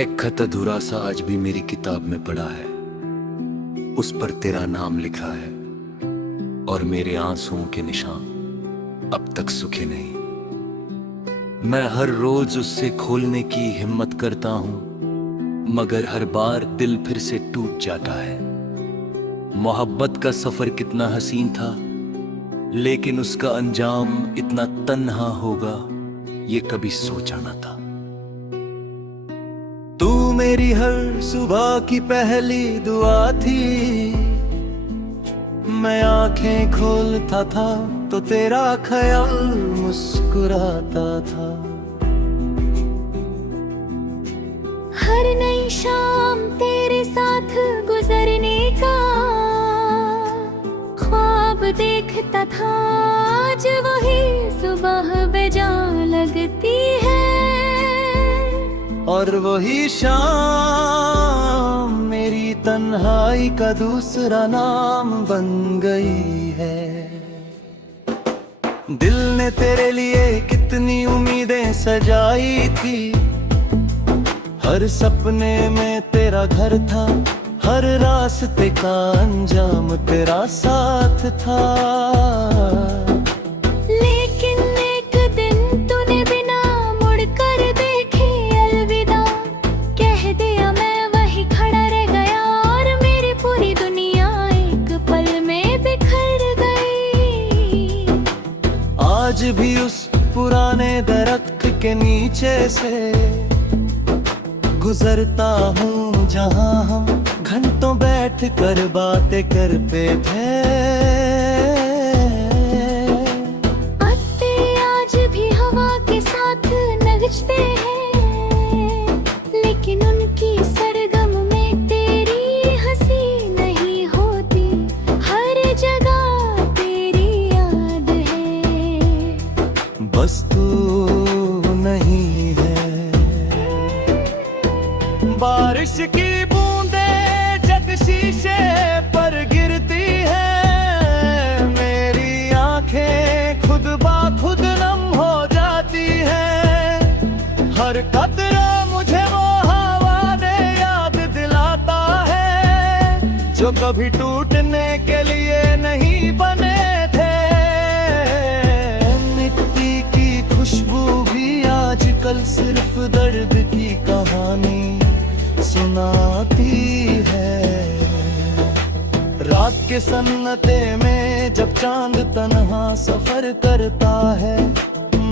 एक खत अधूरा सा आज भी मेरी किताब में पड़ा है। उस पर तेरा नाम लिखा है और मेरे आंसुओं के निशान अब तक सूखे नहीं। मैं हर रोज उससे खोलने की हिम्मत करता हूं, मगर हर बार दिल फिर से टूट जाता है। मोहब्बत का सफर कितना हसीन था, लेकिन उसका अंजाम इतना तन्हा होगा ये कभी सोचा न था। तू मेरी हर सुबह की पहली दुआ थी, मैं आंखें खोलता था तो तेरा ख्याल मुस्कुराता था। हर नई शाम तेरे साथ गुजरने का ख्वाब देखता था, आज वही सुबह बेजान लगती है। और वही शाम मेरी तन्हाई का दूसरा नाम बन गई है। दिल ने तेरे लिए कितनी उम्मीदें सजाई थी, हर सपने में तेरा घर था, हर रास्ते का अंजाम तेरा साथ था। लेकिन एक दिन तूने बिना मुड़कर देखे अलविदा कह दिया, मैं वही खड़ा रह गया और मेरी पूरी दुनिया एक पल में बिखर गई। आज भी उस पुराने दरख्त के नीचे से गुजरता हूँ, जहाँ हम घंटों बैठ कर बातें करते थे। पत्ते आज भी हवा के साथ नगचते हैं, लेकिन उनकी सरगम में तेरी हंसी नहीं होती। हर जगह तेरी याद है, बस तू नहीं है। बारिश की बूंदें जब शीशे पर गिरती है, मेरी आंखें खुद ब खुद नम हो जाती है। हर कतरा मुझे वो हवा ने याद दिलाता है, जो कभी टूटने के लिए नहीं बने थे। मिट्टी की खुशबू भी आजकल सिर्फ दर्द की कहानी सुनाती है। रात के सन्नाटे में जब चांद तन्हा सफर करता है,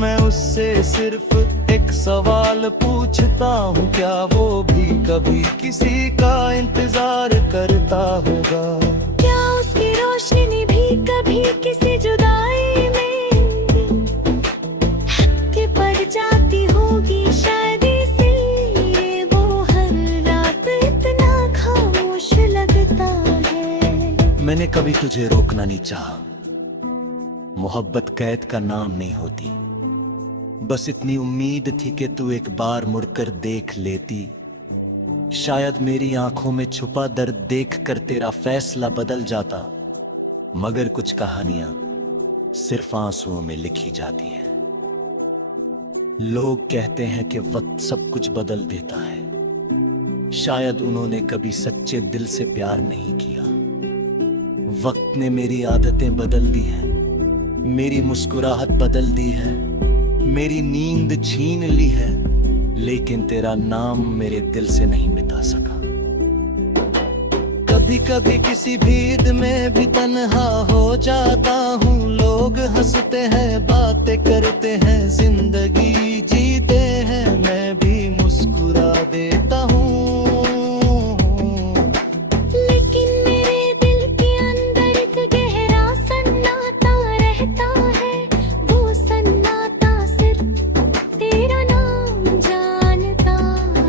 मैं उससे सिर्फ एक सवाल पूछता हूँ, क्या वो भी कभी किसी का इंतजार करता होगा? क्या उसकी रोशनी भी कभी किसी जुदाई में हक पड़ जाती होगी? शायद इसीलिए वो हर रात इतना खामोश लगता है। मैंने कभी तुझे रोकना नहीं चाहा, मोहब्बत कैद का नाम नहीं होती। बस इतनी उम्मीद थी कि तू एक बार मुड़कर देख लेती। शायद मेरी आंखों में छुपा दर्द देखकर तेरा फैसला बदल जाता, मगर कुछ कहानियां सिर्फ आंसुओं में लिखी जाती हैं। लोग कहते हैं कि वक्त सब कुछ बदल देता है, शायद उन्होंने कभी सच्चे दिल से प्यार नहीं किया। वक्त ने मेरी आदतें बदल दी हैं, मेरी मुस्कुराहट बदल दी है, मेरी नींद छीन ली है, लेकिन तेरा नाम मेरे दिल से नहीं मिटा सका। कभी कभी किसी भीड़ में भी तन्हा हो जाता हूँ, लोग हंसते हैं, बातें करते हैं, जिंदगी जीते हैं, मैं भी मुस्कुरा देता हूँ। लेकिन मेरे दिल के अंदर एक गहरा सन्नाटा रहता है, वो सन्नाटा सिर्फ तेरा नाम जानता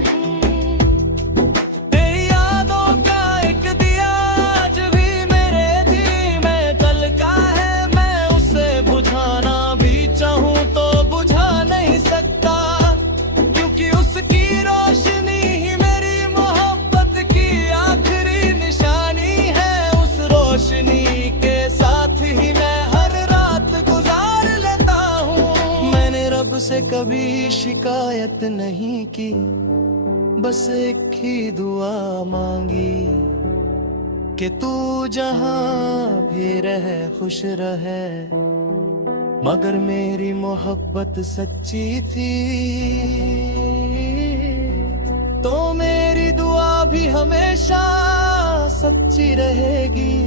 है। तेरी यादों का एक दिया आज भी मेरे दिल में जलता है, मैं उसे बुझाना भी चाहूँ तो बुझा नहीं सकता, क्योंकि उसकी रोशनी ही मेरी मोहब्बत की आखिरी निशानी है। उस रोशनी के साथ ही मैं हर रात गुजार लेता हूँ। मैंने रब से कभी शिकायत नहीं की, बस एक ही दुआ मांगी कि तू जहां भी रहे खुश रहे, मगर मेरी मोहब्बत सच्ची थी तो मेरी दुआ भी हमेशा सच्ची रहेगी।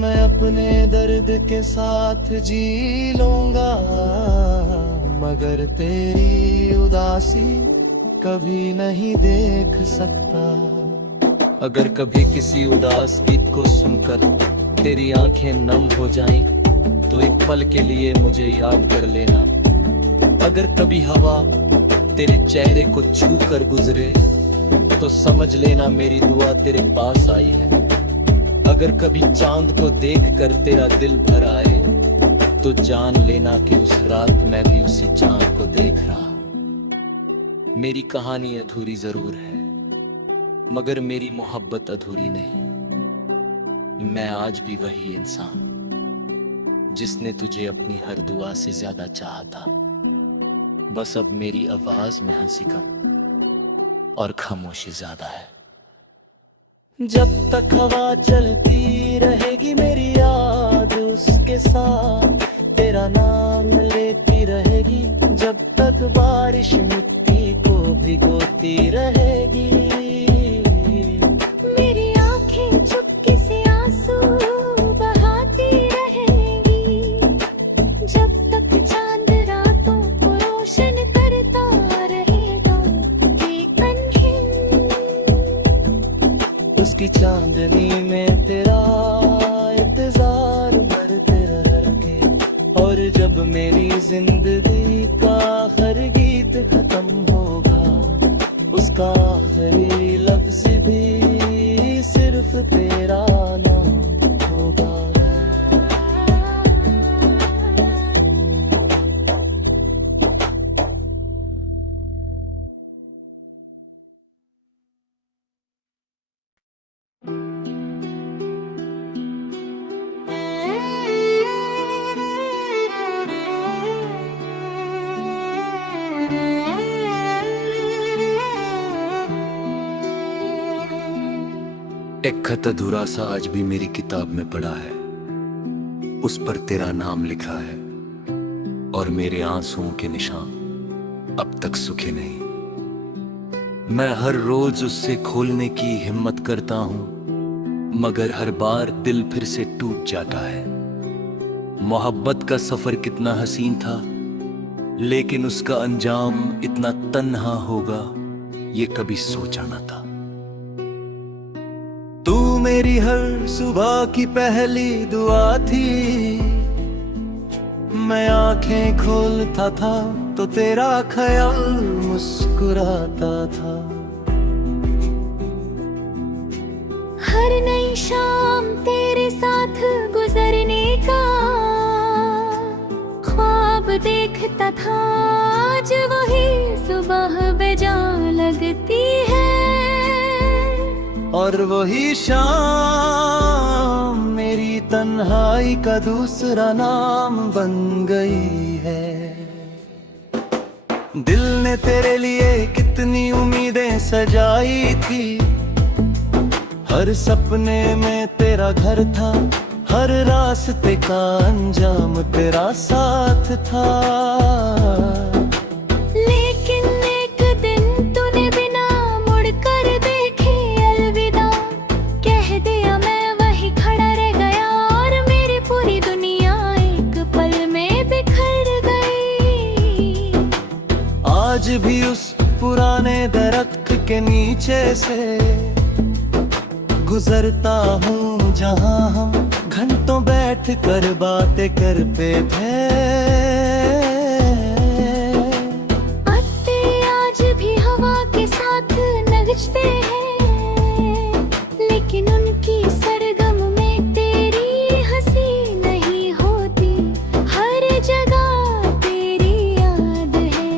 मैं अपने दर्द के साथ जी लूंगा, मगर तेरी उदासी कभी नहीं देख सकता। अगर कभी किसी उदास गीत को सुनकर तेरी आंखें नम हो जाएं, तो एक पल के लिए मुझे याद कर लेना। अगर कभी हवा तेरे चेहरे को छू कर गुजरे, तो समझ लेना मेरी दुआ तेरे पास आई है। अगर कभी चांद को देखकर तेरा दिल भर आए, तो जान लेना कि उस रात मैं भी उसी चांद को देख रहा। मेरी कहानी अधूरी जरूर है, मगर मेरी मोहब्बत अधूरी नहीं। मैं आज भी वही इंसान जिसने तुझे अपनी हर दुआ से ज्यादा चाहा था। बस अब मेरी आवाज में हंसी कम और खामोशी ज्यादा है। जब तक हवा चलती रहेगी मेरी याद उसके साथ तेरा नाम लेती रहेगी। जब तक बारिश मिट्टी को भिगोती रहेगी, मेरी आंखें चुपके से आंसू बहाती रहेंगी। जब तक चांद रातों को रोशन करता रहेगा, एक अनगिन उसकी चांदनी में तेरा इंतजार करते रहेंगे। और जब मेरी जिंदगी का हर गीत खत्म होगा, उसका आखिरी लफ्ज भी सिर्फ तेरा नाम होगा। एक खत अधूरा सा आज भी मेरी किताब में पड़ा है, उस पर तेरा नाम लिखा है और मेरे आंसुओं के निशान अब तक सूखे नहीं। मैं हर रोज उससे खोलने की हिम्मत करता हूं, मगर हर बार दिल फिर से टूट जाता है। मोहब्बत का सफर कितना हसीन था, लेकिन उसका अंजाम इतना तन्हा होगा ये कभी सोचा न था। तू मेरी हर सुबह की पहली दुआ थी। मैं आंखें खोलता था तो तेरा ख्याल मुस्कुराता था। हर नई शाम तेरे साथ गुजरने का ख्वाब देखता था। आज वही सुबह बेजा लगती है, और वही शाम मेरी तन्हाई का दूसरा नाम बन गई है। दिल ने तेरे लिए कितनी उम्मीदें सजाई थी। हर सपने में तेरा घर था, हर रास्ते का अंजाम तेरा साथ था। लेकिन एक दिन तूने बिना मुड़कर देखे अलविदा कह दिया। मैं वही खड़ा रह गया और मेरी पूरी दुनिया एक पल में बिखर गई। आज भी उस पुराने दरख्त के नीचे से गुजरता हूँ, जहाँ हम घंटों बैठ कर बातें करते थे। पत्ते आज भी हवा के साथ नचते हैं, लेकिन उनकी सरगम में तेरी हंसी नहीं होती। हर जगह तेरी याद है,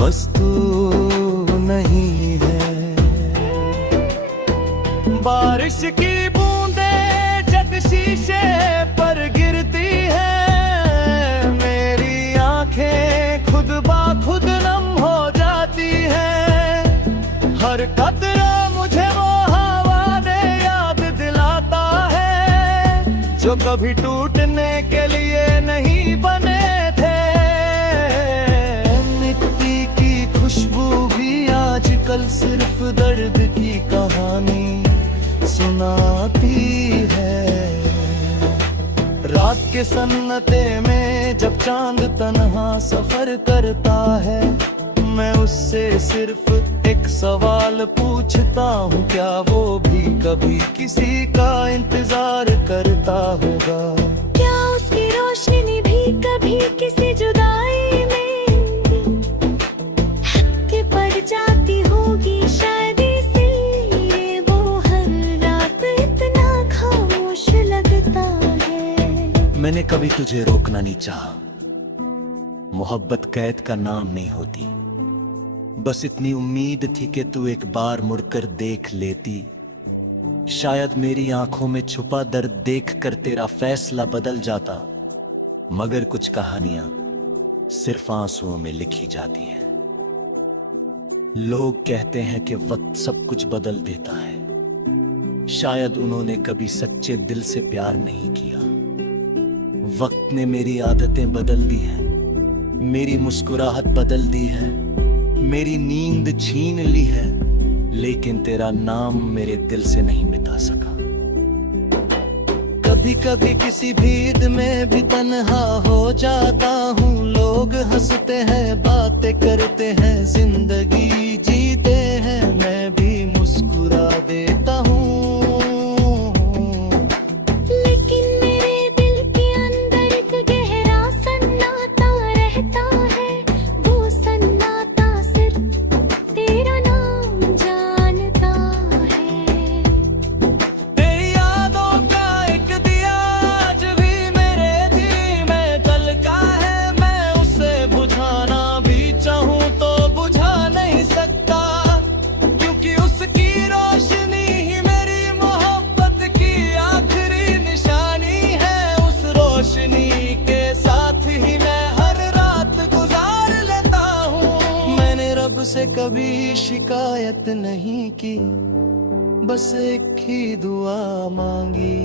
बस तू नहीं है। बारिश की बूंदें जब शीशे पर गिरती है, मेरी आंखें खुद ब खुद नम हो जाती है। हर खतरा मुझे वो हवा ने याद दिलाता है जो कभी टूटने के लिए नहीं बने थे। मिट्टी की खुशबू भी आजकल सिर्फ दर्द की कहानी सुनाती है। रात के सन्नाटे में जब चांद तन्हा सफर करता है, मैं उससे सिर्फ एक सवाल पूछता हूँ, क्या वो भी कभी किसी का इंतजार करता होगा? क्या उसकी रोशनी भी कभी किसी जुदाई में हक पड़ जाती होगी? शायद इसीलिए वो हर रात इतना खामोश लगता है। मैंने कभी तुझे रोकना नहीं चाहा, मोहब्बत कैद का नाम नहीं होती। बस इतनी उम्मीद थी कि तू एक बार मुड़कर देख लेती। शायद मेरी आंखों में छुपा दर्द देखकर तेरा फैसला बदल जाता। मगर कुछ कहानियां सिर्फ आंसुओं में लिखी जाती हैं। लोग कहते हैं कि वक्त सब कुछ बदल देता है। शायद उन्होंने कभी सच्चे दिल से प्यार नहीं किया। वक्त ने मेरी आदतें बदल दी हैं, मेरी मुस्कुराहट बदल दी है, मेरी नींद छीन ली है, लेकिन तेरा नाम मेरे दिल से नहीं मिटा सका। कभी कभी किसी भीड़ में भी तन्हा हो जाता हूँ। लोग हंसते हैं, बातें करते हैं, जिंदगी जीते हैं, मैं भी मुस्कुरा देता हूँ। लेकिन मेरे दिल के अंदर एक गहरा सन्नाटा रहता है। वो सन्नाटा सिर्फ तेरा नाम जानता है। तेरी यादों का एक दिया आज भी मेरे दिल में जलता है। मैं उसे बुझाना भी चाहूँ तो बुझा नहीं सकता, क्योंकि उसकी रोशनी ही मेरी मोहब्बत की आखिरी निशानी है। उस रोशनी के साथ ही मैं हर रात गुजार लेता हूँ। मैंने रब से कभी शिकायत नहीं की, बस एक ही दुआ मांगी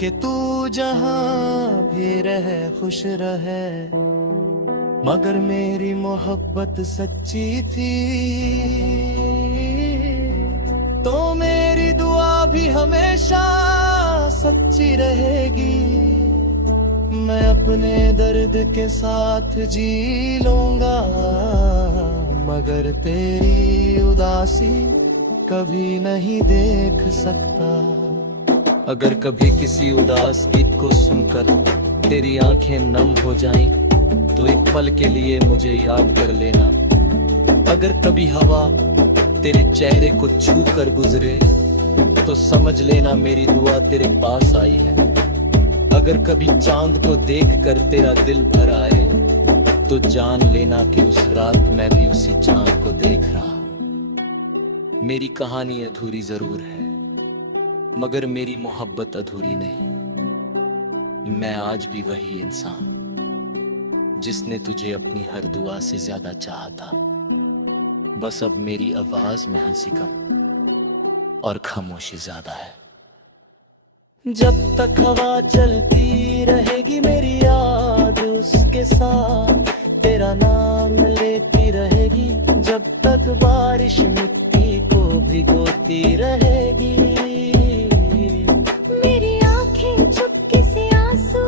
कि तू जहां भी रहे खुश रहे। मगर मेरी मोहब्बत सच्ची थी तो मेरी दुआ भी हमेशा सच्ची रहेगी। मैं अपने दर्द के साथ जी लूंगा, मगर तेरी उदासी कभी नहीं देख सकता। अगर कभी किसी उदास गीत को सुनकर तेरी आंखें नम हो जाएं, तो एक पल के लिए मुझे याद कर लेना। अगर कभी हवा तेरे चेहरे को छू कर गुजरे, तो समझ लेना मेरी दुआ तेरे पास आई है। अगर कभी चांद को देख कर तेरा दिल भर आए, तो जान लेना कि उस रात मैं भी उसी चांद को देख रहा। मेरी कहानी अधूरी जरूर है, मगर मेरी मोहब्बत अधूरी नहीं। मैं आज भी वही इंसान जिसने तुझे अपनी हर दुआ से ज्यादा चाहा था। बस अब मेरी आवाज में हंसी कम और खामोशी ज्यादा है। जब तक हवा चलती रहेगी मेरी याद उसके साथ तेरा नाम लेती रहेगी। जब तक बारिश मिट्टी को भिगोती रहेगी, मेरी आंखें चुपके से आंसू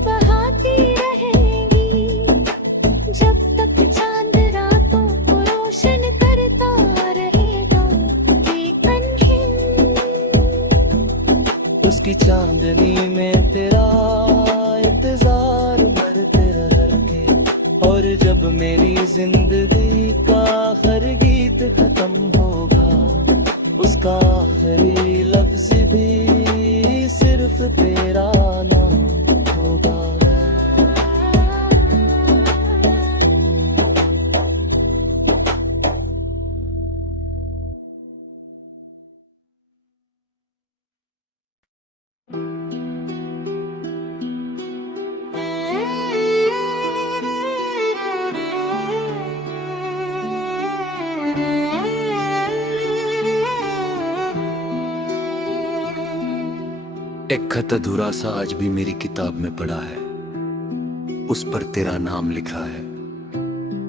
बहाती रहेंगी। जब तक चांद रातों को रोशन करता रहेगा, बेकंठिन उसकी चांदनी में तेरा इंतजार बढ़ते रहेंगे। और जब मेरी जिंदगी का हर गीत खत्म होगा, उसका आखिरी लफ्ज भी सिर्फ तेरा नाम होगा। एक खत अधूरा सा आज भी मेरी किताब में पड़ा है, उस पर तेरा नाम लिखा है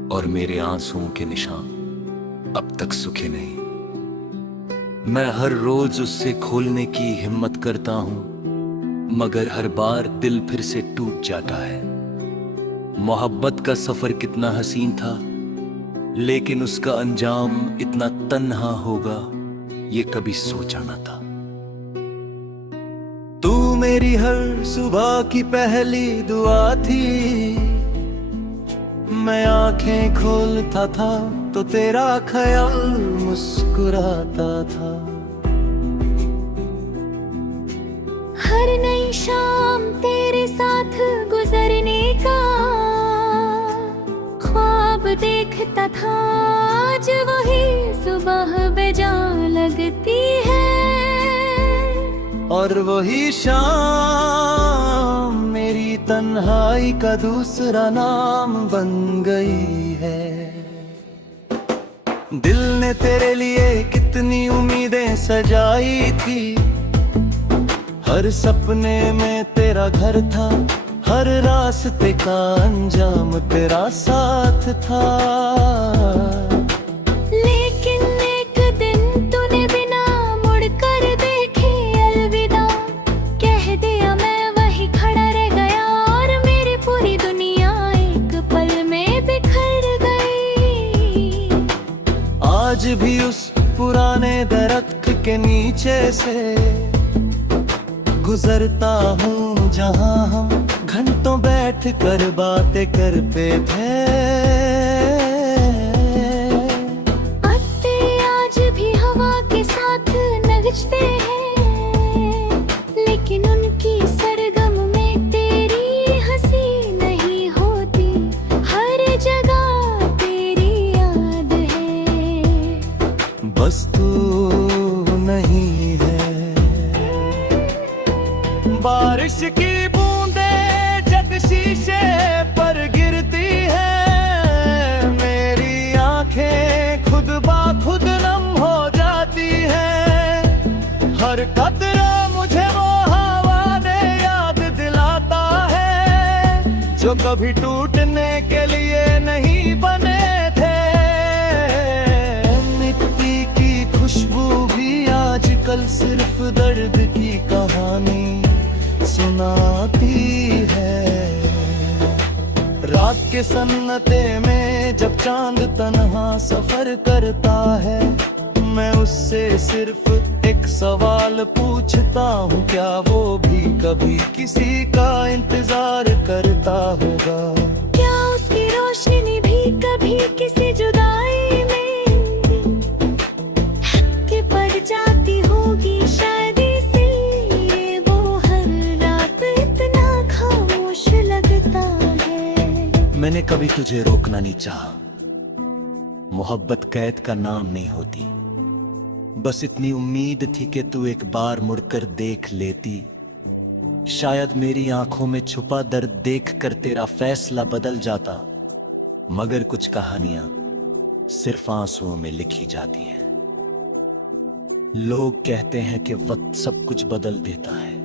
और मेरे आंसुओं के निशान अब तक सूखे नहीं। मैं हर रोज उससे खोलने की हिम्मत करता हूं, मगर हर बार दिल फिर से टूट जाता है। मोहब्बत का सफर कितना हसीन था, लेकिन उसका अंजाम इतना तन्हा होगा ये कभी सोचा ना था। तू मेरी हर सुबह की पहली दुआ थी, मैं आंखें खोलता था तो तेरा ख्याल मुस्कुराता था। हर नई शाम तेरे साथ गुजरने का ख्वाब देखता था, आज वही सुबह बेजा लगती है और वही शाम मेरी तन्हाई का दूसरा नाम बन गई है। दिल ने तेरे लिए कितनी उम्मीदें सजाई थी, हर सपने में तेरा घर था, हर रास्ते का अंजाम तेरा साथ था। लेकिन एक दिन तूने बिना मुड़कर देखे अलविदा कह दिया, मैं वही खड़ा रह गया और मेरी पूरी दुनिया एक पल में बिखर गई। आज भी उस पुराने दरख्त के नीचे से गुजरता हूँ जहाँ हम घंटों बैठ कर बातें करते थे। पत्ते आज भी हवा के साथ नचते हैं, लेकिन उनकी सरगम में तेरी हंसी नहीं होती, हर जगह तेरी याद है, बस तू नहीं है। बारिश की बूंदें जब शीशे पर गिरती है, मेरी आंखें खुद ब खुद नम हो जाती है। हर कतरा मुझे वो हवा ने याद दिलाता है, जो कभी टूटने के लिए नहीं बने थे। मिट्टी की खुशबू भी आजकल सिर्फ दर्द की कहानी सुनाती है। रात के सन्नाटे में जब चांद तन्हा सफर करता है, मैं उससे सिर्फ एक सवाल पूछता हूँ, क्या वो भी कभी किसी का इंतजार करता होगा? क्या उसकी रोशनी भी कभी किसी जुदाई में हक पड़ जाती होगी? शायद इसीलिए वो हर रात इतना खामोश लगता है। मैंने कभी तुझे रोकना नहीं चाहा, मोहब्बत कैद का नाम नहीं होती, बस इतनी उम्मीद थी कि तू एक बार मुड़कर देख लेती। शायद मेरी आंखों में छुपा दर्द देखकर तेरा फैसला बदल जाता, मगर कुछ कहानियां सिर्फ आंसुओं में लिखी जाती हैं। लोग कहते हैं कि वक्त सब कुछ बदल देता है,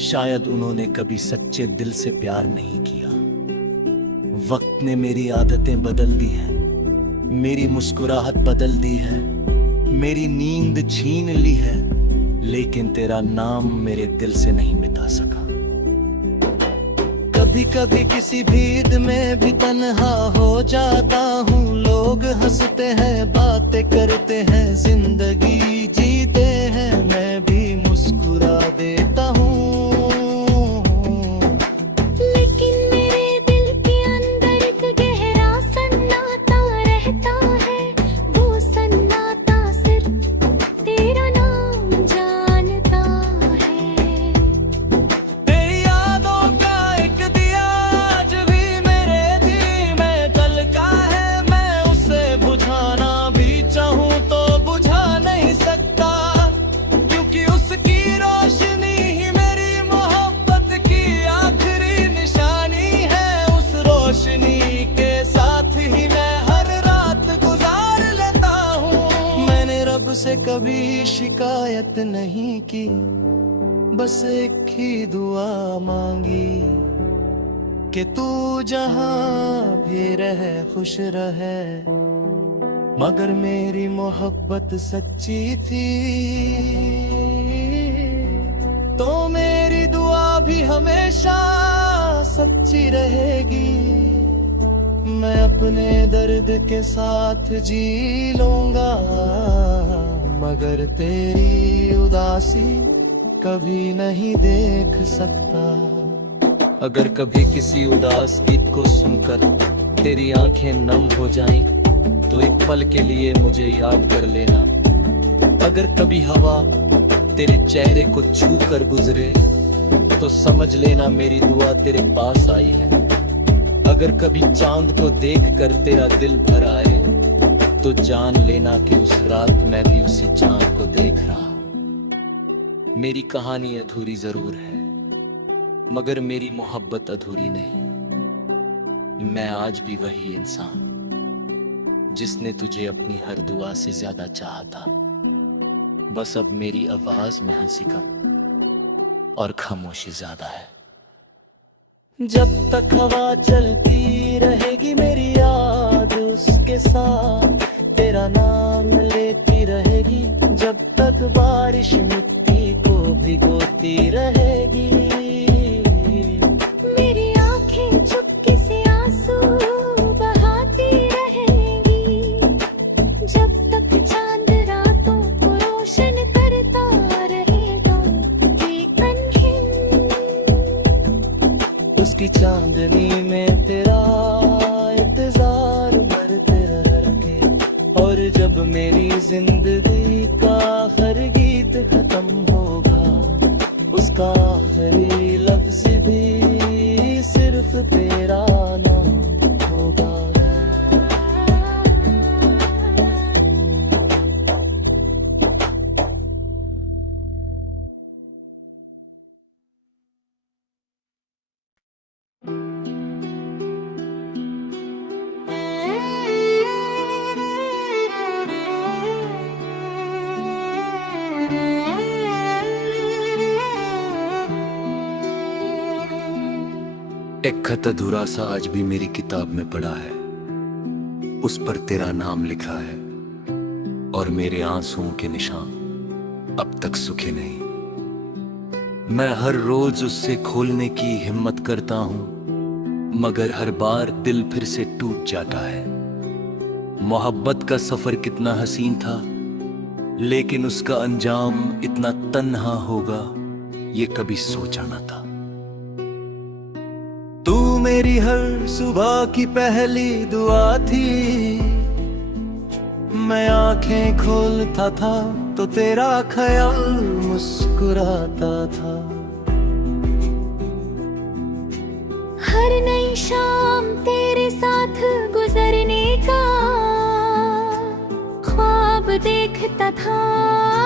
शायद उन्होंने कभी सच्चे दिल से प्यार नहीं किया। वक्त ने मेरी आदतें बदल दी हैं, मेरी मुस्कुराहट बदल दी है, मेरी नींद छीन ली है, लेकिन तेरा नाम मेरे दिल से नहीं मिटा सका। कभी कभी किसी भीड़ में भी तन्हा हो जाता हूँ, लोग हंसते हैं, बातें करते हैं, जिंदगी जीते हैं, मैं भी मुस्कुरा देता हूँ। लेकिन मेरे दिल के अंदर एक गहरा सन्नाटा रहता है, वो सन्नाटा सिर्फ तेरा नाम जानता है। तेरी यादों का एक दिया आज भी मेरे दिल में जलता है, मैं उसे बुझाना भी चाहूँ तो बुझा नहीं सकता, क्योंकि उसकी रोशनी ही मेरी मोहब्बत की आखिरी निशानी है। उस रोशनी के साथ ही मैं हर रात गुजार लेता हूँ। मैंने रब से कभी शिकायत नहीं की, बस एक ही दुआ मांगी कि तू जहां भी रहे खुश रहे, मगर मेरी मोहब्बत सच्ची थी तो मेरी दुआ भी हमेशा सच्ची रहेगी। मैं अपने दर्द के साथ जी लूंगा, मगर तेरी उदासी कभी नहीं देख सकता। अगर कभी किसी उदास गीत को सुनकर तेरी आंखें नम हो जाएं, तो एक पल के लिए मुझे याद कर लेना। अगर कभी हवा तेरे चेहरे को छू कर गुजरे, तो समझ लेना मेरी दुआ तेरे पास आई है। अगर कभी चांद को देखकर तेरा दिल भर आए, तो जान लेना कि उस रात मैं भी उसी चांद को देख रहा हूं। मेरी कहानी अधूरी जरूर है, मगर मेरी मोहब्बत अधूरी नहीं। मैं आज भी वही इंसान जिसने तुझे अपनी हर दुआ से ज्यादा चाहा था। बस अब मेरी आवाज में हंसी कम और खामोशी ज्यादा है। जब तक हवा चलती रहेगी मेरी याद उसके साथ तेरा नाम लेती रहेगी। जब तक बारिश मिट्टी को भिगोती रहेगी, मेरी आंखें चुपके से आंसू बहाती रहेंगी। जब तक चांद रातों को रोशन करता रहेगा, बेकंहिन उसकी चांदनी में तेरा इंतजार मरते रहे। और जब मेरी जिंदगी का हर गीत खत्म होगा, उसका आखिरी लफ्ज भी सिर्फ तेरा नाम होगा। एक खत अधूरा सा आज भी मेरी किताब में पड़ा है, उस पर तेरा नाम लिखा है और मेरे आंसुओं के निशान अब तक सूखे नहीं। मैं हर रोज उससे खोलने की हिम्मत करता हूं, मगर हर बार दिल फिर से टूट जाता है। मोहब्बत का सफर कितना हसीन था, लेकिन उसका अंजाम इतना तन्हा होगा, ये कभी सोचा ना था। तू मेरी हर सुबह की पहली दुआ थी। मैं आंखें खोलता था तो तेरा ख्याल मुस्कुराता था। हर नई शाम तेरे साथ गुजरने का ख्वाब देखता था।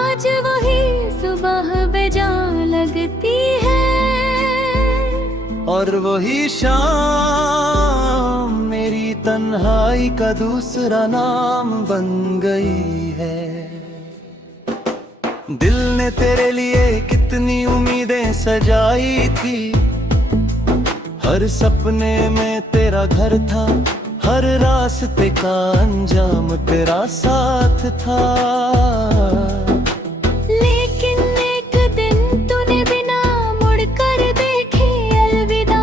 आज वही सुबह बेजा लगती है, और वही शाम मेरी तन्हाई का दूसरा नाम बन गई है। दिल ने तेरे लिए कितनी उम्मीदें सजाई थी। हर सपने में तेरा घर था, हर रास्ते का अंजाम तेरा साथ था। लेकिन एक दिन तूने बिना मुड़कर देखे अलविदा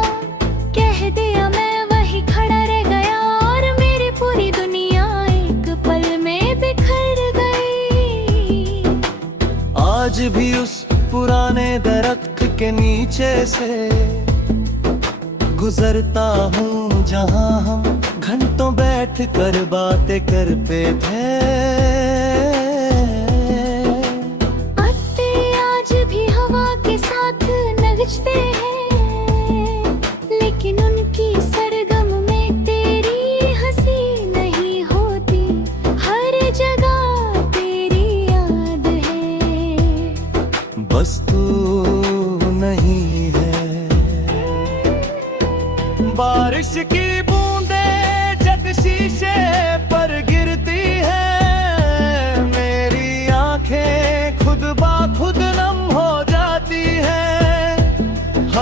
कह दिया। मैं वही खड़ा रह गया और मेरी पूरी दुनिया एक पल में बिखर गई। आज भी उस पुराने दरख्त के नीचे से गुजरता हूँ, जहाँ हम घंटों बैठ कर बातें करते थे। आते आज भी हवा के साथ नगचते हैं, लेकिन उनकी सरगम में तेरी हंसी नहीं होती। हर जगह तेरी याद है, बस तू नहीं है। बारिश की बूंदें जब शीशे पर गिरती है, मेरी आंखें खुद ब खुद नम हो जाती है।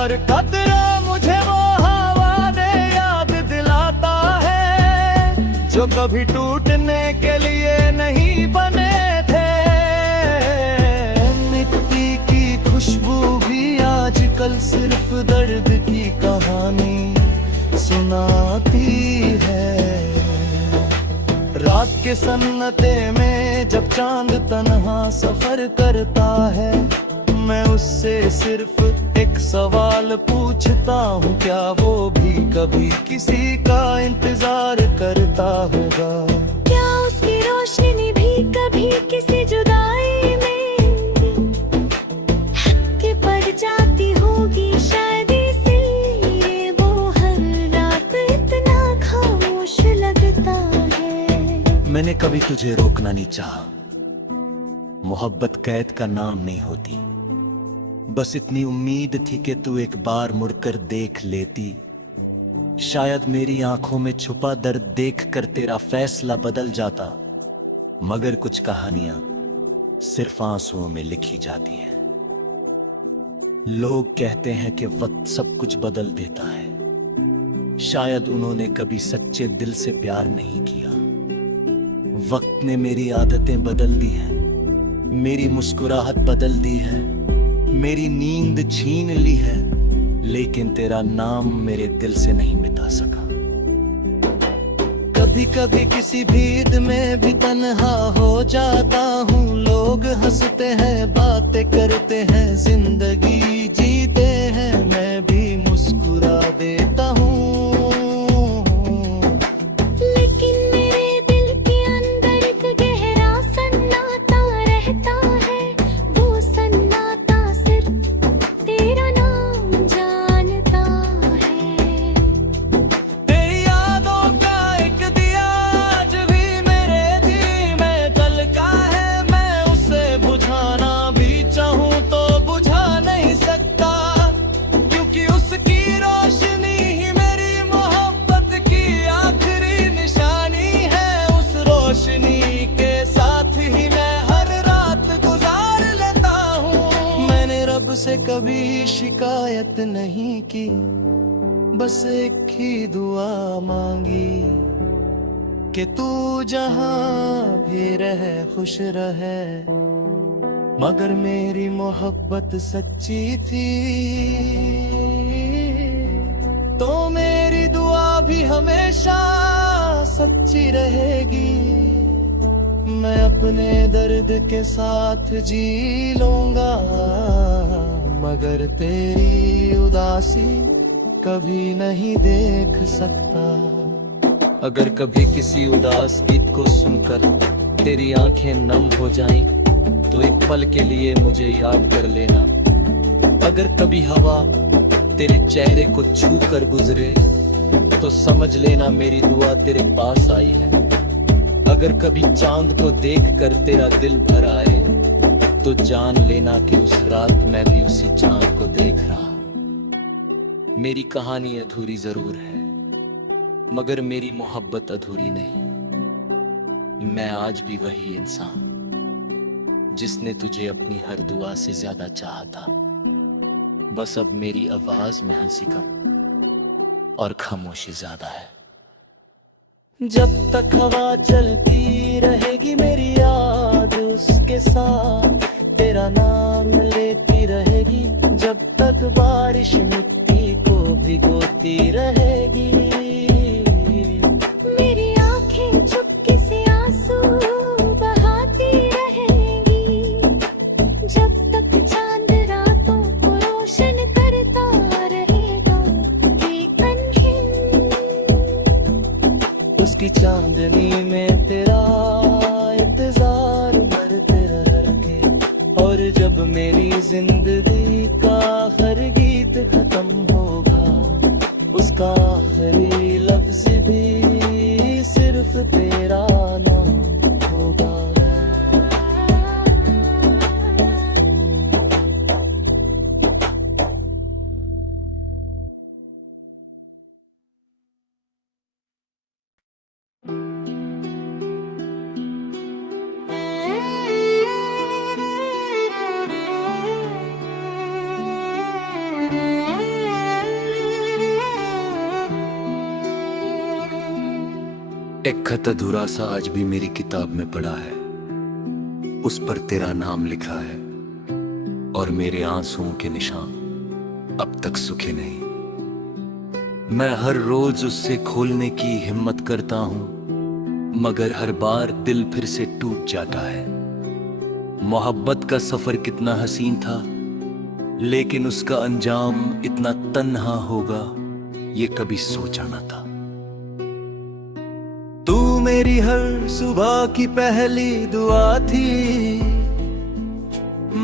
हर कतरा मुझे वो हवा दे याद दिलाता है जो कभी टूटने के लिए नहीं बने थे। मिट्टी की खुशबू भी आजकल सिर्फ दर्द की कहानी सुनाती है। रात के सन्नाटे में जब चांद तन्हा सफर करता है, मैं उससे सिर्फ एक सवाल पूछता हूँ, क्या वो भी कभी किसी का इंतजार करता होगा? क्या उसकी रोशनी भी कभी किसी जुदाई में हक पड़ जाती होगी? शायद इसीलिए वो हर रात इतना खामोश लगता है। मैंने कभी तुझे रोकना नहीं चाहा, मोहब्बत कैद का नाम नहीं होती। बस इतनी उम्मीद थी कि तू एक बार मुड़कर देख लेती। शायद मेरी आंखों में छुपा दर्द देखकर तेरा फैसला बदल जाता। मगर कुछ कहानियां सिर्फ आंसुओं में लिखी जाती हैं। लोग कहते हैं कि वक्त सब कुछ बदल देता है। शायद उन्होंने कभी सच्चे दिल से प्यार नहीं किया। वक्त ने मेरी आदतें बदल दी हैं, मेरी मुस्कुराहट बदल दी है, मेरी नींद छीन ली है, लेकिन तेरा नाम मेरे दिल से नहीं मिटा सका। कभी कभी किसी भीड़ में भी तन्हा हो जाता हूँ। लोग हंसते हैं, बातें करते हैं, जिंदगी जीते हैं, मैं भी मुस्कुरा देता हूँ। लेकिन मेरे दिल के अंदर एक गहरा सन्नाटा रहता है। वो सन्नाटा सिर्फ तेरा नाम जानता है। तेरी यादों का एक दिया आज भी मेरे दिल में जलता है। मैं उसे बुझाना भी चाहूँ तो बुझा नहीं सकता, क्योंकि उसकी रोशनी ही मेरी मोहब्बत की आखिरी निशानी है। उस रोशनी के साथ ही मैं हर रात गुजार लेता हूँ। मैंने रब से कभी शिकायत नहीं की, बस एक ही दुआ मांगी कि तू जहां भी रहे खुश रहे। मगर मेरी मोहब्बत सच्ची थी तो मेरी दुआ भी हमेशा सच्ची रहेगी। मैं अपने दर्द के साथ जी लूंगा, मगर तेरी उदासी कभी नहीं देख सकता। अगर कभी किसी उदास गीत को सुनकर तेरी आंखें नम हो जाएं, तो एक पल के लिए मुझे याद कर लेना। अगर कभी हवा तेरे चेहरे को छू कर गुजरे, तो समझ लेना मेरी दुआ तेरे पास आई है। अगर कभी चांद को देखकर तेरा दिल भर आए, तो जान लेना कि उस रात मैं भी उसी चांद को देख रहा। मेरी कहानी अधूरी जरूर है, मगर मेरी मोहब्बत अधूरी नहीं। मैं आज भी वही इंसान जिसने तुझे अपनी हर दुआ से ज्यादा चाहा था। बस अब मेरी आवाज में हंसी कम और खामोशी ज्यादा है। जब तक हवा चलती रहेगी मेरी याद उसके साथ तेरा नाम लेती रहेगी। जब तक बारिश मिट्टी को भिगोती रहेगी, मेरी आंखें चुपके से आंसू बहाती रहेंगी। जब तक चांद रातों को रोशन करता रहेगा, बेकंखिन उसकी चांदनी में तेरा इंतजार करते रहे। और जब मेरी जिंदगी का हर गीत खत्म होगा, उसका आखिरी लफ्ज भी सिर्फ तेरा नाम होगा। एक खत अधूरा सा आज भी मेरी किताब में पड़ा है, उस पर तेरा नाम लिखा है और मेरे आंसुओं के निशान अब तक सूखे नहीं। मैं हर रोज उससे खोलने की हिम्मत करता हूं, मगर हर बार दिल फिर से टूट जाता है। मोहब्बत का सफर कितना हसीन था, लेकिन उसका अंजाम इतना तन्हा होगा ये कभी सोचा ना था। तू मेरी हर सुबह की पहली दुआ थी,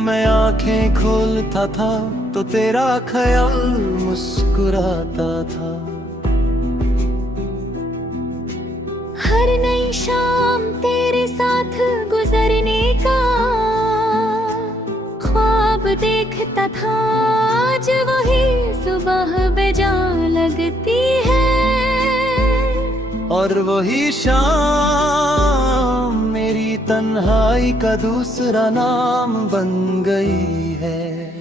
मैं आंखें खोलता था तो तेरा ख्याल मुस्कुराता था। हर नई शाम तेरे साथ गुजरने का ख्वाब देखता था, आज वही सुबह बेजा लगती है। और वही शाम मेरी तन्हाई का दूसरा नाम बन गई है।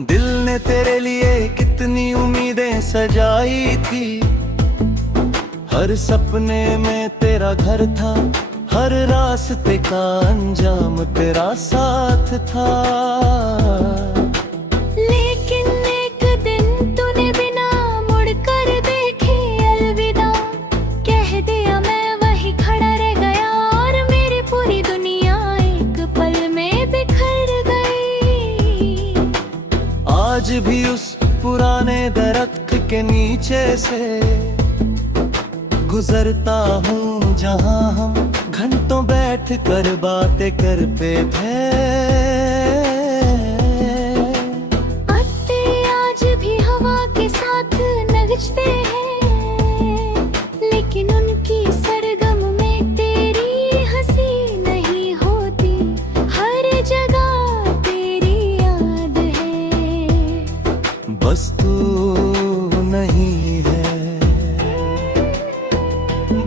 दिल ने तेरे लिए कितनी उम्मीदें सजाई थी, हर सपने में तेरा घर था, हर रास्ते का अंजाम तेरा साथ था। लेकिन एक दिन तूने बिना मुड़कर देखे अलविदा कह दिया, मैं वही खड़ा रह गया और मेरी पूरी दुनिया एक पल में बिखर गई। आज भी उस पुराने दरख्त के नीचे से गुजरता हूँ, जहाँ हम घंटों बैठ कर बातें करते थे। पत्ते आज भी हवा के साथ नगचते हैं, लेकिन उनकी सरगम में तेरी हंसी नहीं होती, हर जगह तेरी याद है, बस तू नहीं है।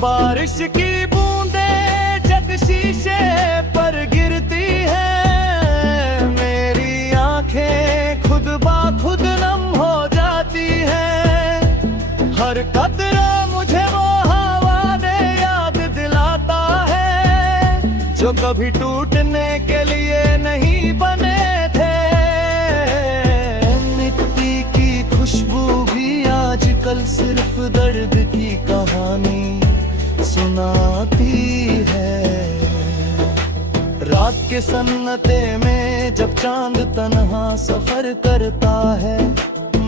बारिश की बूंदें जब शीशे पर गिरती है, मेरी आंखें खुद बा खुद नम हो जाती है। हर कतरा मुझे वो हवा ने याद दिलाता है, जो कभी टूटने के लिए नहीं बने थे। मिट्टी की खुशबू भी आजकल सिर्फ दर्द की कहानी सुनाती है। रात के सन्नाटे में जब चांद तन्हा सफर करता है,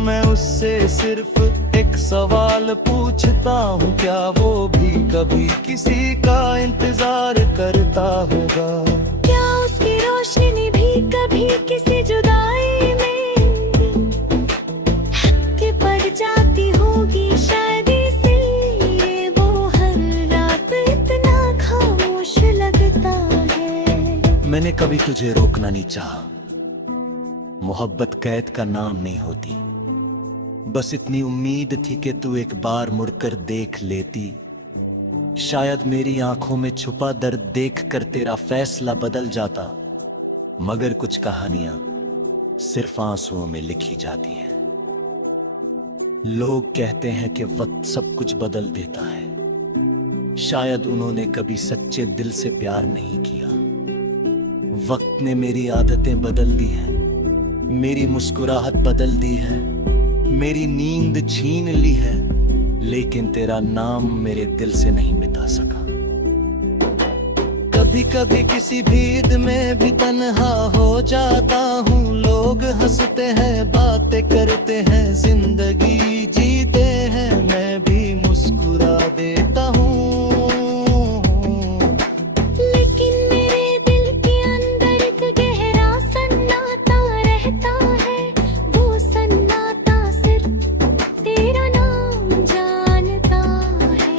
मैं उससे सिर्फ एक सवाल पूछता हूँ, क्या वो भी कभी किसी का इंतजार करता होगा? क्या उसकी रोशनी भी कभी किसी जुदाई में हक पड़ जाती होगी? शायद इसलिए वो हर रात इतना खामोश लगता है। मैंने कभी तुझे रोकना नहीं चाहा, मोहब्बत कैद का नाम नहीं होती, बस इतनी उम्मीद थी कि तू एक बार मुड़कर देख लेती। शायद मेरी आंखों में छुपा दर्द देखकर तेरा फैसला बदल जाता, मगर कुछ कहानियां सिर्फ आंसुओं में लिखी जाती हैं। लोग कहते हैं कि वक्त सब कुछ बदल देता है, शायद उन्होंने कभी सच्चे दिल से प्यार नहीं किया। वक्त ने मेरी आदतें बदल दी हैं, मेरी मुस्कुराहट बदल दी है, मेरी नींद छीन ली है, लेकिन तेरा नाम मेरे दिल से नहीं मिटा सका। कभी कभी किसी भीड़ में भी तन्हा हो जाता हूँ, लोग हंसते हैं, बातें करते हैं, जिंदगी जीते हैं, मैं भी मुस्कुरा देता हूँ। लेकिन मेरे दिल के अंदर एक गहरा सन्नाटा रहता है, वो सन्नाटा सिर्फ तेरा नाम जानता है।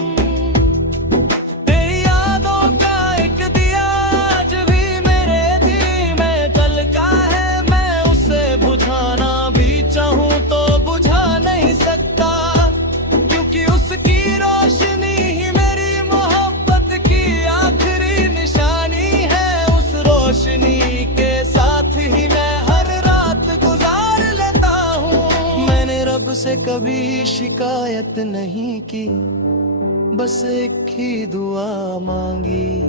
तेरी यादों का एक दिया आज भी मेरे दिल में जलता है, मैं उसे बुझाना भी चाहूँ तो बुझा नहीं सकता, क्योंकि उसकी रोशनी ही मेरी मोहब्बत की आखिरी निशानी है। उस रोशनी के साथ ही मैं हर रात गुजार लेता हूँ। मैंने रब से कभी शिकायत नहीं की, बस एक ही दुआ मांगी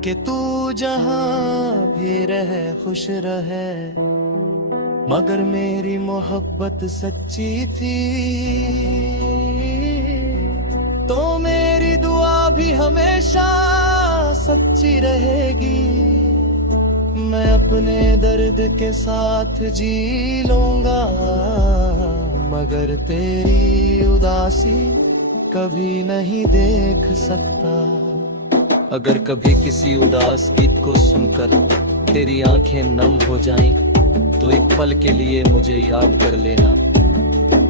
कि तू जहां भी रहे खुश रहे, मगर मेरी मोहब्बत सच्ची थी तो मेरी दुआ भी हमेशा सच्ची रहेगी। मैं अपने दर्द के साथ जी लूंगा, मगर तेरी उदासी कभी नहीं देख सकता। अगर कभी किसी उदास गीत को सुनकर तेरी आंखें नम हो जाएं, तो एक पल के लिए मुझे याद कर लेना।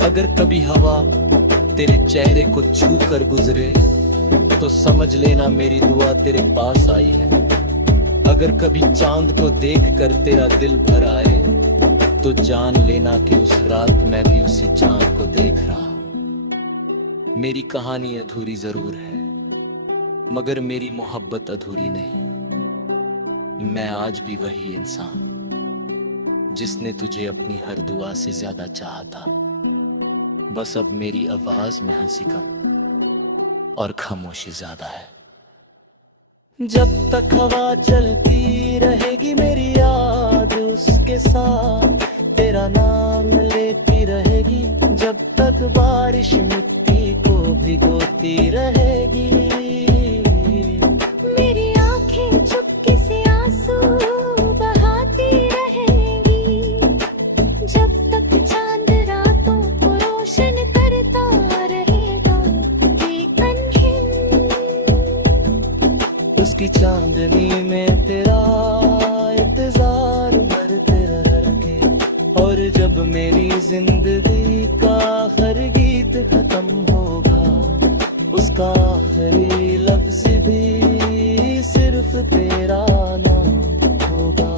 अगर कभी हवा तेरे चेहरे को छू कर गुजरे, तो समझ लेना मेरी दुआ तेरे पास आई है। अगर कभी चांद को देखकर तेरा दिल भर आए, तो जान लेना कि उस रात मैं भी उसी चांद को देख रहा हूं। मेरी कहानी अधूरी जरूर है, मगर मेरी मोहब्बत अधूरी नहीं। मैं आज भी वही इंसान जिसने तुझे अपनी हर दुआ से ज्यादा चाहा था। बस अब मेरी आवाज में हंसी कम और खामोशी ज्यादा है। जब तक हवा चलती रहेगी मेरी याद उसके साथ तेरा नाम लेती रहेगी। जब तक बारिश मिट्टी को भिगोती रहेगी, मेरी आंखें चुपके से आंसू बहाती रहेंगी। जब तक चांद रातों को रोशन करता रहेगा, उसकी चांदनी में तेरा इंतजार करते रहेंगे। और जब मेरी जिंदगी का हर गीत खत्म होगा, उसका आखिरी लफ्ज भी सिर्फ तेरा नाम होगा।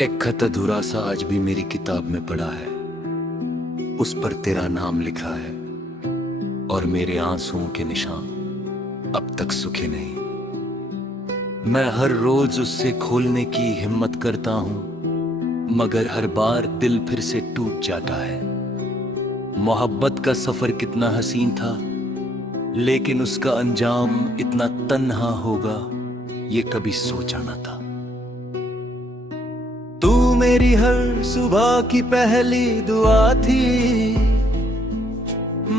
एक खत अधूरा सा आज भी मेरी किताब में पड़ा है, उस पर तेरा नाम लिखा है और मेरे आंसुओं के निशान अब तक सूखे नहीं। मैं हर रोज उससे खोलने की हिम्मत करता हूं, मगर हर बार दिल फिर से टूट जाता है। मोहब्बत का सफर कितना हसीन था, लेकिन उसका अंजाम इतना तन्हा होगा, ये कभी सोचा न था। तू मेरी हर सुबह की पहली दुआ थी।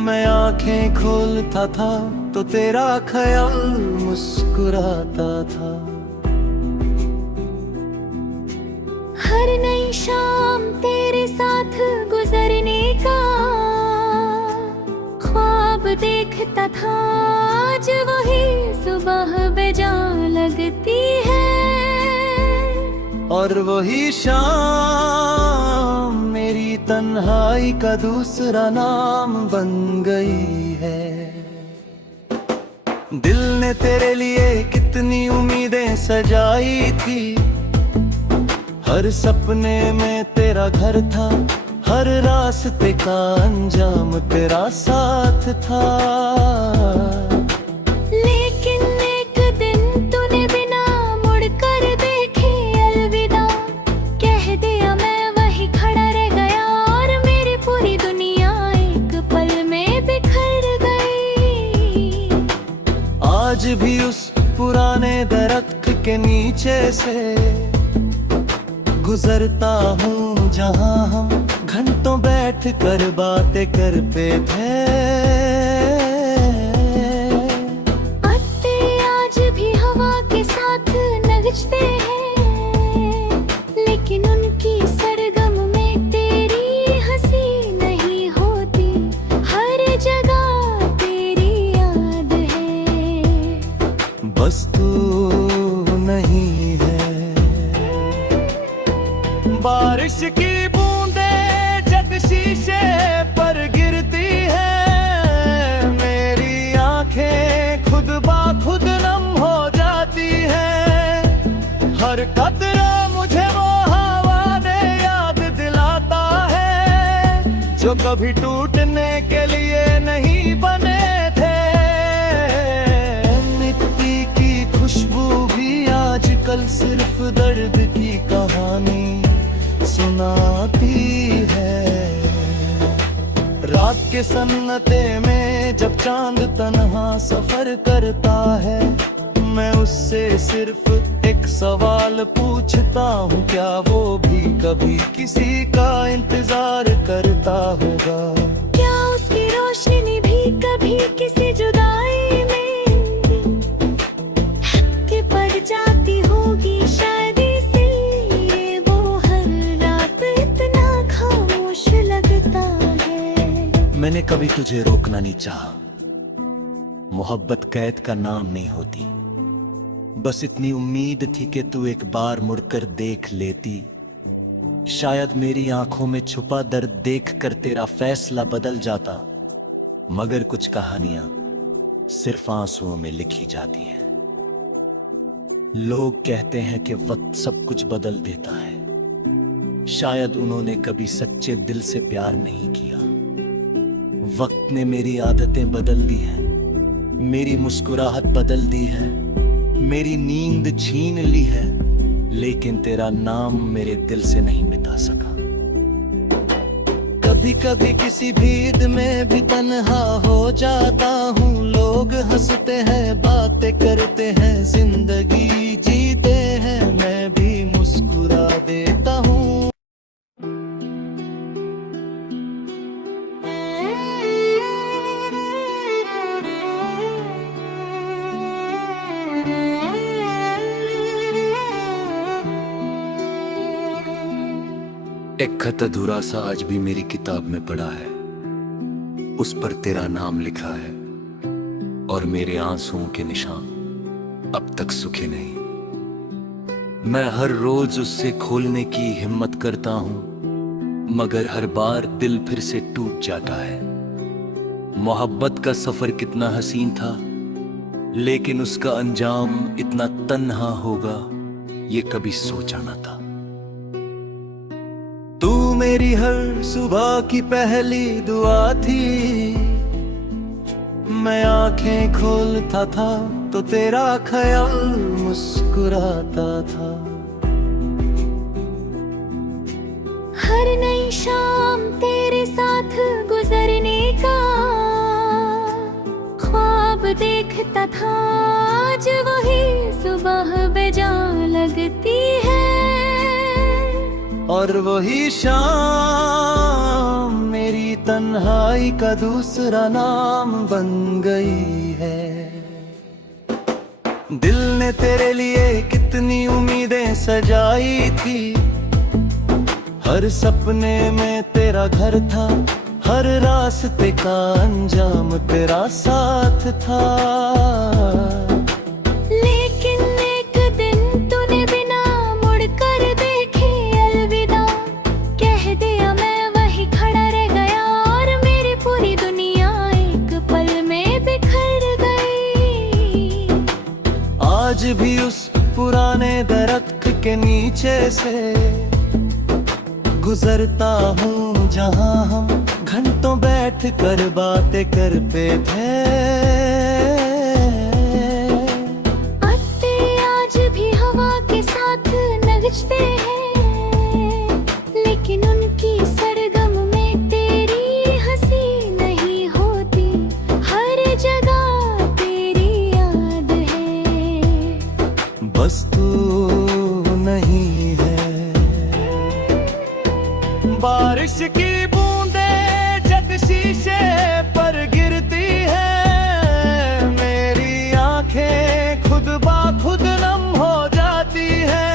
मैं आंखें खोलता था तो तेरा ख्याल मुस्कुराता था। हर नई शाम तेरे साथ गुजरने का ख्वाब देखता था। आज वही सुबह बेजा लगती है, और वही शाम मेरी तन्हाई का दूसरा नाम बन गई है। दिल ने तेरे लिए कितनी उम्मीदें सजाई थी। हर सपने में तेरा घर था, हर रास्ते का अंजाम तेरा साथ था। लेकिन एक दिन तूने बिना मुड़कर देखे अलविदा कह दिया। मैं वही खड़ा रह गया और मेरी पूरी दुनिया एक पल में बिखर गई। आज भी उस पुराने दरख्त के नीचे से गुजरता हूँ, जहाँ हम घंटों बैठ कर बातें करते थे। पत्ते आज भी हवा के साथ नगचते हैं, लेकिन उनकी सरगम में तेरी हंसी नहीं होती। हर जगह तेरी याद है, बस तू नहीं है। बारिश की बूंदें जब शीशे पर गिरती है, मेरी आंखें खुद ब खुद नम हो जाती है। हर कतरा मुझे वो हवा ने याद दिलाता है, जो कभी टूटने के लिए नहीं बने थे। मिट्टी की खुशबू भी आजकल सिर्फ दर्द की कहानी सुनाती है। रात के सन्नाटे में जब चांद तन्हा सफर करता है, मैं उससे सिर्फ एक सवाल पूछता हूँ, क्या वो भी कभी किसी का इंतजार करता होगा? क्या उसकी रोशनी भी कभी किसी जुदाई में के पड़ जाती होगी? शायद इसलिए वो हर रात इतना खामोश लगता है। मैंने कभी तुझे रोकना नहीं चाहा, मोहब्बत कैद का नाम नहीं होती। बस इतनी उम्मीद थी कि तू एक बार मुड़कर देख लेती। शायद मेरी आंखों में छुपा दर्द देखकर तेरा फैसला बदल जाता। मगर कुछ कहानियां सिर्फ आंसुओं में लिखी जाती हैं। लोग कहते हैं कि वक्त सब कुछ बदल देता है। शायद उन्होंने कभी सच्चे दिल से प्यार नहीं किया। वक्त ने मेरी आदतें बदल दी हैं, मेरी मुस्कुराहट बदल दी है, मेरी नींद छीन ली है, लेकिन तेरा नाम मेरे दिल से नहीं मिटा सका। कभी कभी किसी भीड़ में भी तन्हा हो जाता हूँ। लोग हंसते हैं, बातें करते हैं, जिंदगी जीते हैं, मैं भी मुस्कुरा देता हूँ। एक खत अधूरा सा आज भी मेरी किताब में पड़ा है, उस पर तेरा नाम लिखा है और मेरे आंसुओं के निशान अब तक सूखे नहीं। मैं हर रोज उससे खोलने की हिम्मत करता हूं, मगर हर बार दिल फिर से टूट जाता है। मोहब्बत का सफर कितना हसीन था, लेकिन उसका अंजाम इतना तन्हा होगा, ये कभी सोचा ना था। तू मेरी हर सुबह की पहली दुआ थी। मैं आंखें खोलता था तो तेरा ख्याल मुस्कुराता था। हर नई शाम तेरे साथ गुजरने का ख्वाब देखता था। आज वही सुबह बेजान लगती है, और वही शाम मेरी तन्हाई का दूसरा नाम बन गई है। दिल ने तेरे लिए कितनी उम्मीदें सजाई थी। हर सपने में तेरा घर था, हर रास्ते का अंजाम तेरा साथ था। आज भी उस पुराने दरख्त के नीचे से गुजरता हूँ, जहाँ हम घंटों बैठ कर बातें करते थे। पत्ते आज भी हवा के साथ नगचते हैं, लेकिन उनकी सरगम में तेरी हंसी नहीं होती। हर जगह तेरी याद है, बस तू नहीं है। बारिश की बूंदें जब शीशे पर गिरती है, मेरी आंखें खुद बा खुद नम हो जाती है।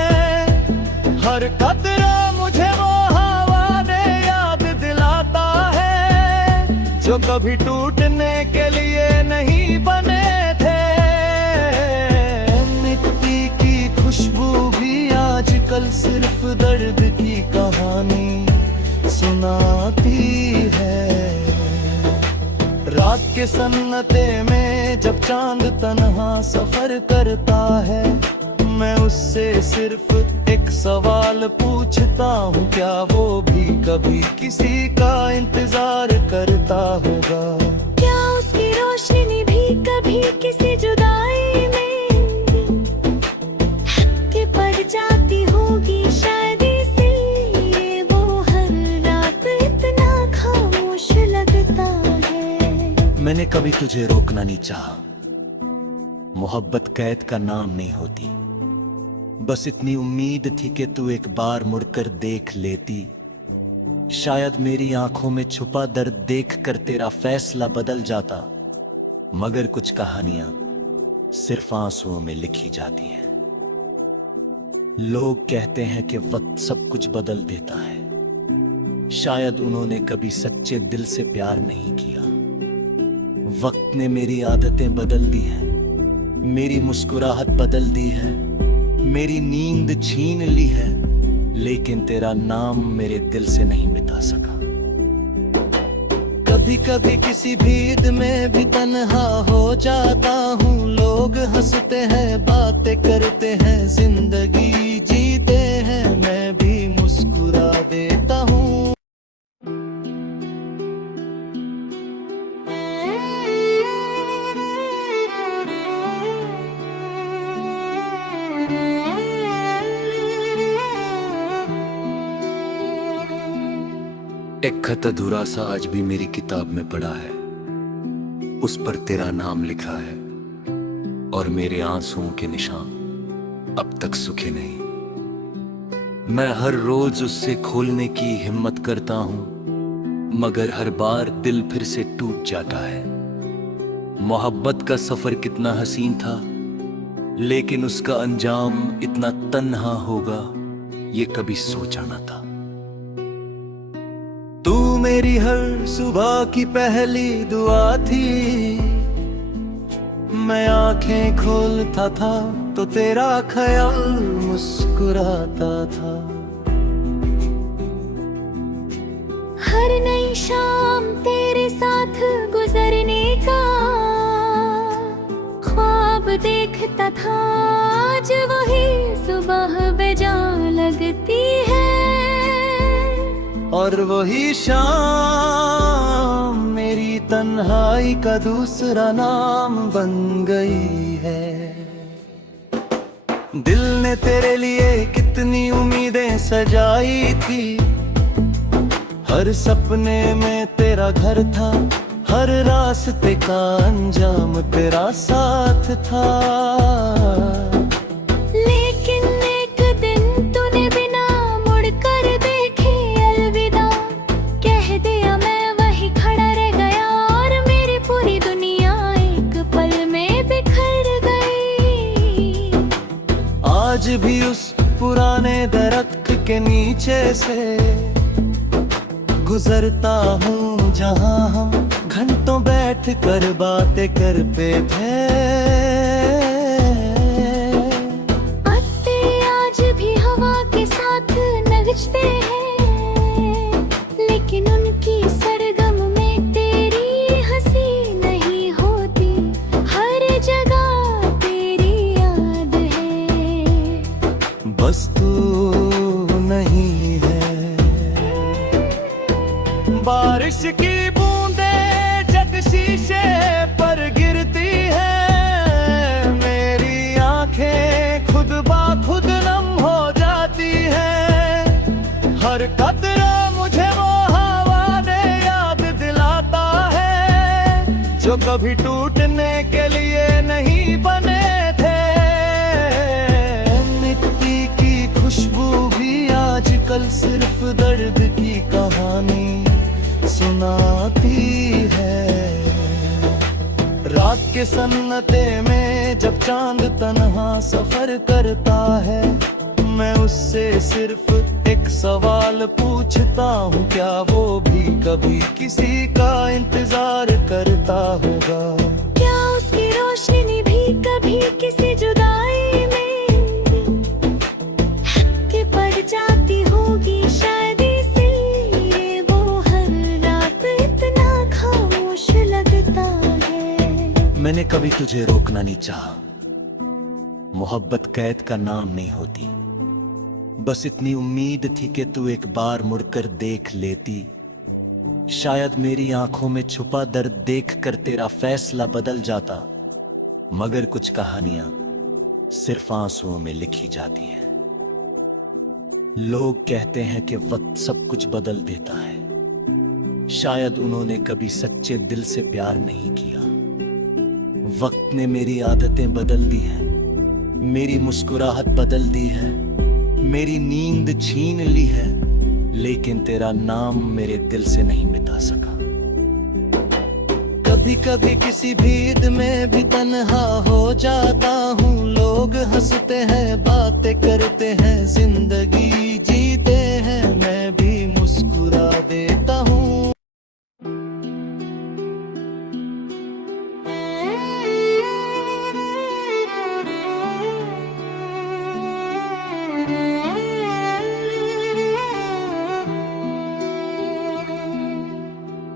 हर कतरा मुझे वो हवा ने याद दिलाता है, जो कभी टूटने के लिए नहीं बने थे। मिट्टी की खुशबू भी आजकल सिर्फ दर्द की कहानी सुनाती है। रात के सन्नाटे में जब चांद तन्हा सफर करता है, मैं उससे सिर्फ एक सवाल पूछता हूँ, क्या वो भी कभी किसी का इंतजार करता होगा? क्या उसकी रोशनी भी कभी किसी जुदाई में कि पड़ जाती होगी शायद, इसलिए वो हर रात इतना खामोश लगता है। मैंने कभी तुझे रोकना नहीं चाहा, मोहब्बत कैद का नाम नहीं होती, बस इतनी उम्मीद थी कि तू एक बार मुड़कर देख लेती। शायद मेरी आंखों में छुपा दर्द देखकर तेरा फैसला बदल जाता, मगर कुछ कहानियां सिर्फ आंसुओं में लिखी जाती हैं। लोग कहते हैं कि वक्त सब कुछ बदल देता है, शायद उन्होंने कभी सच्चे दिल से प्यार नहीं किया। वक्त ने मेरी आदतें बदल दी हैं, मेरी मुस्कुराहट बदल दी है, मेरी नींद छीन ली है, लेकिन तेरा नाम मेरे दिल से नहीं मिटा सका। कभी कभी किसी भीड़ में भी तन्हा हो जाता हूँ, लोग हंसते हैं, बातें करते हैं, जिंदगी जीते हैं, मैं भी मुस्कुरा देता हूँ। एक खत अधूरा सा आज भी मेरी किताब में पड़ा है, उस पर तेरा नाम लिखा है, और मेरे आंसुओं के निशान अब तक सूखे नहीं। मैं हर रोज उससे खोलने की हिम्मत करता हूं, मगर हर बार दिल फिर से टूट जाता है। मोहब्बत का सफर कितना हसीन था, लेकिन उसका अंजाम इतना तन्हा होगा, ये कभी सोचा ना था। तू मेरी हर सुबह की पहली दुआ थी, मैं आंखें खोलता था तो तेरा ख्याल मुस्कुराता था। हर नई शाम तेरे साथ गुजरने का ख्वाब देखता था, आज वही सुबह बेजान लगती है, और वही शाम मेरी तन्हाई का दूसरा नाम बन गई है। दिल ने तेरे लिए कितनी उम्मीदें सजाई थी, हर सपने में तेरा घर था, हर रास्ते का अंजाम तेरा साथ था। लेकिन एक दिन तूने बिना मुड़कर देखे अलविदा कह दिया, मैं वही खड़ा रह गया, और मेरी पूरी दुनिया एक पल में बिखर गई। आज भी उस पुराने दरख्त के नीचे से गुजरता हूँ, जहाँ हम घंटों बैठ कर बातें करते थे। पत्ते आज भी हवा के साथ नचते हैं, लेकिन उनकी सरगम में तेरी हंसी नहीं होती, हर जगह तेरी याद है, बस तू नहीं है। बारिश की बूंदें जब शीशे पर गिरती है, मेरी आंखें खुद बा खुद नम हो जाती है। हर कतरा मुझे वो हवा ने याद दिलाता है, जो कभी टूटने के लिए नहीं बने थे। मिट्टी की खुशबू भी आजकल सिर्फ दर्द की कहानी सुनाती है। रात के सन्नाटे में जब चांद तन्हा सफर करता है, मैं उससे सिर्फ एक सवाल पूछता हूँ, क्या वो भी कभी किसी का इंतजार करता होगा? क्या उसकी रोशनी भी कभी किसी जुदाई में कि पड़ जाती होगी शायद, इसलिए वो हर रात इतना खामोश लगता है। मैंने कभी तुझे रोकना नहीं चाहा, मोहब्बत कैद का नाम नहीं होती, बस इतनी उम्मीद थी कि तू एक बार मुड़कर देख लेती। शायद मेरी आंखों में छुपा दर्द देखकर तेरा फैसला बदल जाता, मगर कुछ कहानियां सिर्फ आंसुओं में लिखी जाती हैं। लोग कहते हैं कि वक्त सब कुछ बदल देता है, शायद उन्होंने कभी सच्चे दिल से प्यार नहीं किया। वक्त ने मेरी आदतें बदल दी हैं, मेरी मुस्कुराहट बदल दी है, मेरी नींद छीन ली है, लेकिन तेरा नाम मेरे दिल से नहीं मिटा सका। कभी कभी किसी भीड़ में भी तन्हा हो जाता हूँ, लोग हंसते हैं, बातें करते हैं, जिंदगी जीते हैं, मैं भी मुस्कुरा देता हूँ।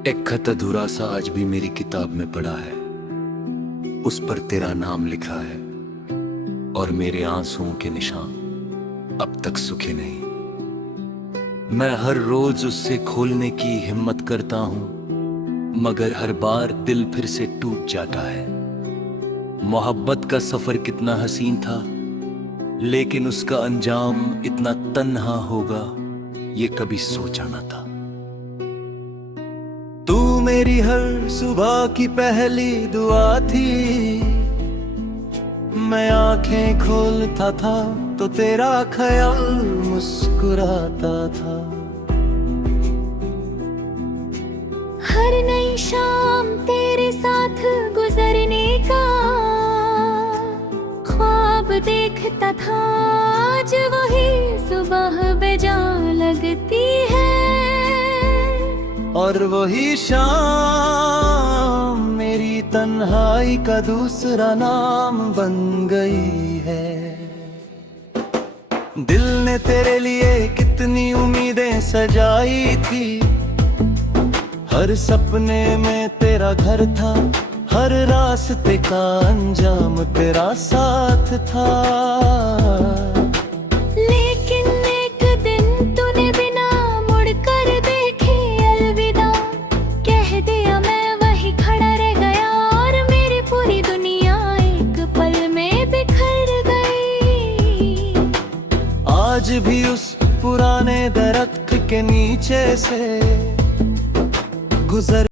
एक खत अधूरा सा आज भी मेरी किताब में पड़ा है, उस पर तेरा नाम लिखा है और मेरे आंसुओं के निशान अब तक सूखे नहीं। मैं हर रोज उससे खोलने की हिम्मत करता हूं, मगर हर बार दिल फिर से टूट जाता है। मोहब्बत का सफर कितना हसीन था, लेकिन उसका अंजाम इतना तन्हा होगा, ये कभी सोचा न था। तू मेरी हर सुबह की पहली दुआ थी, मैं आंखें खोलता था तो तेरा ख्याल मुस्कुराता था। हर नई शाम तेरे साथ गुजरने का ख्वाब देखता था, आज वही सुबह बेजा लगती है, और वही शाम मेरी तन्हाई का दूसरा नाम बन गई है। दिल ने तेरे लिए कितनी उम्मीदें सजाई थी, हर सपने में तेरा घर था, हर रास्ते का अंजाम तेरा साथ था। लेकिन एक दिन तूने बिना मुड़कर देखे अलविदा कह दिया, मैं वही खड़ा रह गया और मेरी पूरी दुनिया एक पल में बिखर गई। आज भी उस पुराने दरख्त के नीचे से गुजर